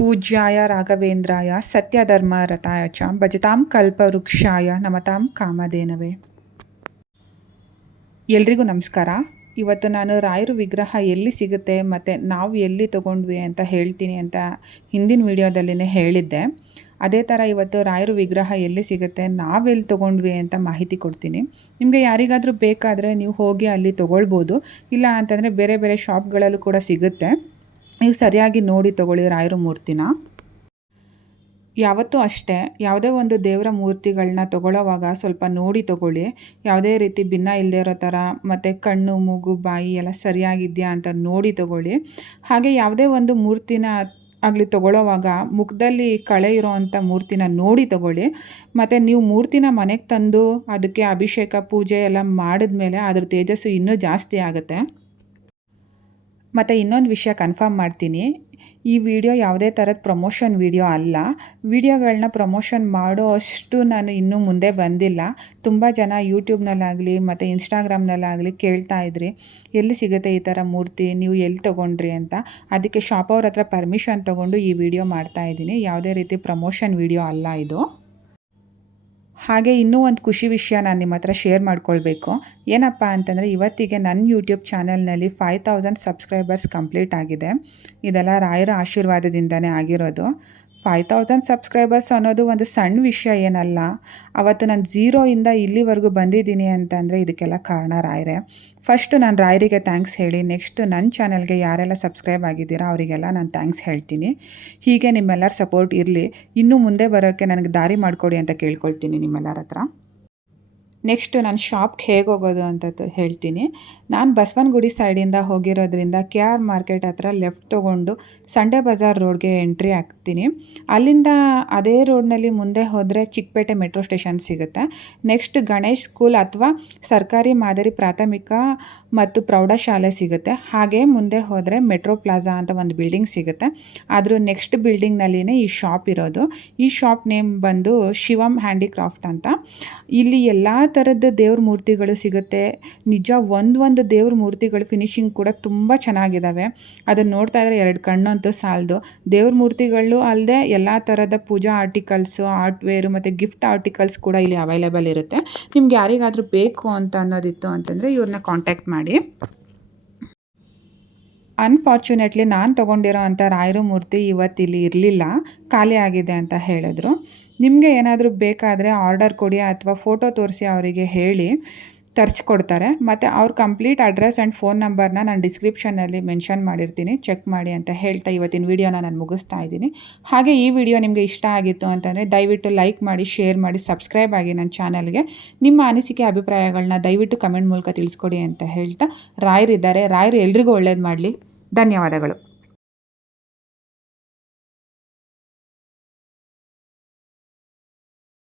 ಪೂಜ್ಯಾಯ ರಾಘವೇಂದ್ರಾಯ, ಸತ್ಯಧರ್ಮ ರಥಾಯ ಚ, ಭಜತಾಂ ಕಲ್ಪವೃಕ್ಷಾಯ ನಮತಾಂ ಕಾಮಧೇನವೇ. ಎಲ್ರಿಗೂ ನಮಸ್ಕಾರ. ಇವತ್ತು ನಾನು ರಾಯರು ವಿಗ್ರಹ ಎಲ್ಲಿ ಸಿಗುತ್ತೆ ಮತ್ತು ನಾವು ಎಲ್ಲಿ ತೊಗೊಂಡ್ವಿ ಅಂತ ಹೇಳ್ತೀನಿ ಅಂತ ಹಿಂದಿನ ವಿಡಿಯೋದಲ್ಲಿನೇ ಹೇಳಿದ್ದೆ. ಅದೇ ಥರ ಇವತ್ತು ರಾಯರು ವಿಗ್ರಹ ಎಲ್ಲಿ ಸಿಗುತ್ತೆ, ನಾವೆಲ್ಲಿ ತೊಗೊಂಡ್ವಿ ಅಂತ ಮಾಹಿತಿ ಕೊಡ್ತೀನಿ. ನಿಮಗೆ ಯಾರಿಗಾದರೂ ಬೇಕಾದರೆ ನೀವು ಹೋಗಿ ಅಲ್ಲಿ ತೊಗೊಳ್ಬೋದು. ಇಲ್ಲ ಅಂತಂದರೆ ಬೇರೆ ಬೇರೆ ಶಾಪ್ಗಳಲ್ಲೂ ಕೂಡ ಸಿಗುತ್ತೆ. ನೀವು ಸರಿಯಾಗಿ ನೋಡಿ ತೊಗೊಳ್ಳಿ ರಾಯರ ಮೂರ್ತಿನ ಯಾವತ್ತೂ ಅಷ್ಟೇ, ಯಾವುದೇ ಒಂದು ದೇವರ ಮೂರ್ತಿಗಳನ್ನ ತೊಗೊಳ್ಳೋವಾಗ ಸ್ವಲ್ಪ ನೋಡಿ ತೊಗೊಳ್ಳಿ. ಯಾವುದೇ ರೀತಿ ಭಿನ್ನ ಇಲ್ಲದೆ ಇರೋ ಥರ, ಮತ್ತು ಕಣ್ಣು, ಮೂಗು, ಬಾಯಿ ಎಲ್ಲ ಸರಿಯಾಗಿದೆಯಾ ಅಂತ ನೋಡಿ ತೊಗೊಳ್ಳಿ. ಹಾಗೆ ಯಾವುದೇ ಒಂದು ಮೂರ್ತಿನ ಆಗಲಿ ತೊಗೊಳ್ಳೋವಾಗ ಮುಖದಲ್ಲಿ ಕಳೆ ಇರೋ ಅಂಥ ಮೂರ್ತಿನ ನೋಡಿ ತೊಗೊಳ್ಳಿ. ಮತ್ತು ನೀವು ಮೂರ್ತಿನ ಮನೆಗೆ ತಂದು ಅದಕ್ಕೆ ಅಭಿಷೇಕ, ಪೂಜೆ ಎಲ್ಲ ಮಾಡಿದ್ಮೇಲೆ ಅದ್ರ ತೇಜಸ್ಸು ಇನ್ನೂ ಜಾಸ್ತಿ ಆಗುತ್ತೆ. ಮತ್ತು ಇನ್ನೊಂದು ವಿಷಯ ಕನ್ಫರ್ಮ್ ಮಾಡ್ತೀನಿ. ಈ ವಿಡಿಯೋ ಯಾವುದೇ ಥರದ ಪ್ರಮೋಷನ್ ವಿಡಿಯೋ ಅಲ್ಲ. ವಿಡಿಯೋಗಳನ್ನ ಪ್ರಮೋಷನ್ ಮಾಡೋ ಅಷ್ಟು ನಾನು ಇನ್ನೂ ಮುಂದೆ ಬಂದಿಲ್ಲ. ತುಂಬ ಜನ ಯೂಟ್ಯೂಬ್ನಲ್ಲಾಗಲಿ ಮತ್ತು ಇನ್ಸ್ಟಾಗ್ರಾಮ್ನಲ್ಲಾಗಲಿ ಕೇಳ್ತಾ ಇದ್ರಿ. ಎಲ್ಲಿ ಸಿಗುತ್ತೆ ಈ ಥರ ಮೂರ್ತಿ? ನೀವು ಎಲ್ಲಿ ತೊಗೊಂಡ್ರಿ ಅಂತ. ಅದಕ್ಕೆ ಶಾಪ್ ಅವ್ರ ಹತ್ರ ಪರ್ಮಿಷನ್ ತೊಗೊಂಡು ಈ ವಿಡಿಯೋ ಮಾಡ್ತಾ ಇದ್ದೀನಿ. ಯಾವುದೇ ರೀತಿ ಪ್ರಮೋಷನ್ ವಿಡಿಯೋ ಅಲ್ಲ ಇದು. ಹಾಗೆ ಇನ್ನೂ ಒಂದು ಖುಷಿ ವಿಷಯ ನಾನು ನಿಮ್ಮ ಹತ್ರ ಶೇರ್ ಮಾಡ್ಕೊಳ್ಬೇಕು. ಏನಪ್ಪ ಅಂತಂದರೆ ಇವತ್ತಿಗೆ ನನ್ನ ಯೂಟ್ಯೂಬ್ ಚಾನಲ್ನಲ್ಲಿ ಫೈವ್ ತೌಸಂಡ್ ಸಬ್ಸ್ಕ್ರೈಬರ್ಸ್ ಕಂಪ್ಲೀಟ್ ಆಗಿದೆ. ಇದೆಲ್ಲ ರಾಯರ ಆಶೀರ್ವಾದದಿಂದನೇ ಆಗಿರೋದು. ಫೈವ್ ತೌಸಂಡ್ ಸಬ್ಸ್ಕ್ರೈಬರ್ಸ್ ಅನ್ನೋದು ಒಂದು ಸಣ್ಣ ವಿಷಯ ಏನಲ್ಲ, ಅವತ್ತು ನಾನು ಝೀರೋಯಿಂದ ಇಲ್ಲಿವರೆಗೂ ಬಂದಿದ್ದೀನಿ ಅಂತಂದರೆ ಇದಕ್ಕೆಲ್ಲ ಕಾರಣ ರಾಯರೇ. ಫಸ್ಟ್ ನಾನು ರಾಯರಿಗೆ ಥ್ಯಾಂಕ್ಸ್ ಹೇಳಿ ನೆಕ್ಸ್ಟ್ ನನ್ನ ಚಾನಲ್ಗೆ ಯಾರೆಲ್ಲ ಸಬ್ಸ್ಕ್ರೈಬ್ ಆಗಿದ್ದೀರಾ ಅವರಿಗೆಲ್ಲ ನಾನು ಥ್ಯಾಂಕ್ಸ್ ಹೇಳ್ತೀನಿ. ಹೀಗೆ ನಿಮ್ಮೆಲ್ಲರ ಸಪೋರ್ಟ್ ಇರಲಿ. ಇನ್ನೂ ಮುಂದೆ ಬರೋಕ್ಕೆ ನನಗೆ ದಾರಿ ಮಾಡಿಕೊಡಿ ಅಂತ ಕೇಳ್ಕೊಳ್ತೀನಿ ನಿಮ್ಮೆಲ್ಲರ ಹತ್ರ. ನೆಕ್ಸ್ಟ್ ನಾನು ಶಾಪ್ಗೆ ಹೇಗೆ ಹೋಗೋದು ಅಂತ ಹೇಳ್ತೀನಿ. ನಾನು ಬಸವನಗುಡಿ ಸೈಡಿಂದ ಹೋಗಿರೋದ್ರಿಂದ ಕೆ ಆರ್ ಮಾರ್ಕೆಟ್ ಹತ್ರ ಲೆಫ್ಟ್ ತೊಗೊಂಡು ಸಂಡೆ ಬಜಾರ್ ರೋಡ್ಗೆ ಎಂಟ್ರಿ ಆಗ್ತೀನಿ ಅಲ್ಲಿಂದ ಅದೇ ರೋಡ್ನಲ್ಲಿ ಮುಂದೆ ಹೋದರೆ ಚಿಕ್ಕಪೇಟೆ ಮೆಟ್ರೋ ಸ್ಟೇಷನ್ ಸಿಗುತ್ತೆ. ನೆಕ್ಸ್ಟ್ ಗಣೇಶ್ ಸ್ಕೂಲ್ ಅಥವಾ ಸರ್ಕಾರಿ ಮಾದರಿ ಪ್ರಾಥಮಿಕ ಮತ್ತು ಪ್ರೌಢಶಾಲೆ ಸಿಗುತ್ತೆ. ಹಾಗೆ ಮುಂದೆ ಹೋದರೆ ಮೆಟ್ರೋ ಪ್ಲಾಜಾ ಅಂತ ಒಂದು ಬಿಲ್ಡಿಂಗ್ ಸಿಗುತ್ತೆ. ಆದರೂ ನೆಕ್ಸ್ಟ್ ಬಿಲ್ಡಿಂಗ್ನಲ್ಲಿನೇ ಈ ಶಾಪ್ ಇರೋದು. ಈ ಶಾಪ್ ನೇಮ್ ಬಂದು ಶಿವಮ್ ಹ್ಯಾಂಡಿಕ್ರಾಫ್ಟ್ ಅಂತ. ಇಲ್ಲಿ ಎಲ್ಲ ಥರದ ದೇವ್ರ ಮೂರ್ತಿಗಳು ಸಿಗುತ್ತೆ. ನಿಜ ಒಂದು ಒಂದು ದೇವ್ರ ಮೂರ್ತಿಗಳು ಫಿನಿಶಿಂಗ್ ಕೂಡ ತುಂಬ ಚೆನ್ನಾಗಿದ್ದಾವೆ ಅದನ್ನು ನೋಡ್ತಾ ಇದ್ರೆ ಎರಡು ಕಣ್ಣು ಅಂತೂ ಸಾಲದು. ದೇವ್ರ ಮೂರ್ತಿಗಳು ಅಲ್ಲದೆ ಎಲ್ಲ ಥರದ ಪೂಜಾ ಆರ್ಟಿಕಲ್ಸು ಆರ್ಟ್ವೇರು ಮತ್ತು ಗಿಫ್ಟ್ ಆರ್ಟಿಕಲ್ಸ್ ಕೂಡ ಇಲ್ಲಿ ಅವೈಲೇಬಲ್ ಇರುತ್ತೆ. ನಿಮ್ಗೆ ಯಾರಿಗಾದರೂ ಬೇಕು ಅಂತ ಅನ್ನೋದಿತ್ತು ಅಂತಂದರೆ ಇವ್ರನ್ನ ಕಾಂಟ್ಯಾಕ್ಟ್ ಮಾಡಿ. ಅನ್ಫಾರ್ಚುನೇಟ್ಲಿ ನಾನು ತೊಗೊಂಡಿರೋ ಅಂಥ ರಾಯರು ಮೂರ್ತಿ ಇವತ್ತಿಲ್ಲಿ ಇರಲಿಲ್ಲ. ಖಾಲಿ ಆಗಿದೆ ಅಂತ ಹೇಳಿದ್ರು. ನಿಮಗೆ ಏನಾದರೂ ಬೇಕಾದರೆ ಆರ್ಡರ್ ಕೊಡಿ ಅಥವಾ ಫೋಟೋ ತೋರಿಸಿ ಅವರಿಗೆ ಹೇಳಿ ತರಿಸ್ಕೊಡ್ತಾರೆ. ಮತ್ತು ಅವ್ರ ಕಂಪ್ಲೀಟ್ ಅಡ್ರೆಸ್ ಆ್ಯಂಡ್ ಫೋನ್ ನಂಬರ್ನ ನಾನು ಡಿಸ್ಕ್ರಿಪ್ಷನಲ್ಲಿ ಮೆನ್ಷನ್ ಮಾಡಿರ್ತೀನಿ. ಚೆಕ್ ಮಾಡಿ ಅಂತ ಹೇಳ್ತಾ ಇವತ್ತಿನ ವೀಡಿಯೋನ ನಾನು ಮುಗಿಸ್ತಾ ಇದ್ದೀನಿ. ಹಾಗೆ ಈ ವಿಡಿಯೋ ನಿಮಗೆ ಇಷ್ಟ ಆಗಿತ್ತು ಅಂತಂದರೆ ದಯವಿಟ್ಟು ಲೈಕ್ ಮಾಡಿ ಶೇರ್ ಮಾಡಿ ಸಬ್ಸ್ಕ್ರೈಬ್ ಆಗಿ ನನ್ನ ಚಾನಲ್ಗೆ ನಿಮ್ಮ ಅನಿಸಿಕೆ ಅಭಿಪ್ರಾಯಗಳನ್ನ ದಯವಿಟ್ಟು ಕಮೆಂಟ್ ಮೂಲಕ ತಿಳಿಸ್ಕೊಡಿ ಅಂತ ಹೇಳ್ತಾ ರಾಯರಿದ್ದಾರೆ. ರಾಯರು ಎಲ್ರಿಗೂ ಒಳ್ಳೇದು ಮಾಡಲಿ. ಧನ್ಯವಾದಗಳು.